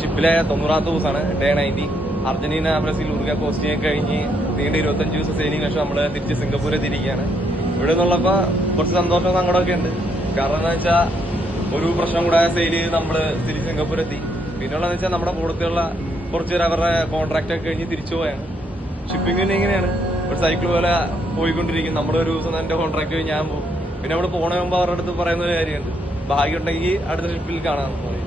ഷിപ്പിലെ 90ാമത്തെ ദിവസമാണ് day 90. Argentina Brazil Uruguay കോസ്റ്റിയെ കഴിഞ്ഞ് നീണ്ട 25 ദിവസം സെയിലിംഗ് ശേഷം നമ്മള് തിരിച്ച് സിംഗപ്പൂരെ തിരിക്കുകയാണ്. ഇവിടെ നിന്നുള്ളപ്പോ കുറച്ച് സന്തോഷവും സങ്കടമൊക്കെ ഉണ്ട്. കാരണം എന്താ വെച്ചാൽ ഒരു പ്രശ്നം കൂടാതെ സെയിൽ ചെയ്ത് നമ്മള് തിരിച്ച് സിംഗപ്പൂർ എത്തി. പിന്നെയുള്ളതെന്ന് വെച്ചാൽ നമ്മുടെ കൂട്ടത്തിലുള്ള കുറച്ചുപേർ അവരുടെ കോൺട്രാക്ട് ഒക്കെ കഴിഞ്ഞ് തിരിച്ചു പോയാണ്. ഷിപ്പിംഗ് പിന്നെ ഇങ്ങനെയാണ്, ഒരു സൈക്കിൾ പോലെ പോയിക്കൊണ്ടിരിക്കും. നമ്മുടെ ഒരു ദിവസം എന്റെ കോൺട്രാക്ട് കഴിഞ്ഞ് ഞാൻ പോകും. പിന്നെ അവിടെ പോണ മുമ്പ് അവരുടെ അടുത്ത് പറയുന്ന ഒരു കാര്യമുണ്ട്, ഭാഗ്യം ഉണ്ടെങ്കിൽ അടുത്ത ഷിപ്പിൽ കാണാമെന്ന് പറയും.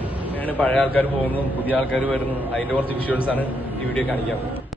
പഴയ ആൾക്കാർ പോകുന്നതും പുതിയ ആൾക്കാർ വരുന്നതും അതിന്റെ കുറച്ച് വിഷ്വൽസ് ആണ് ഈ വീഡിയോ കാണിക്കാൻ പോകുന്നത്.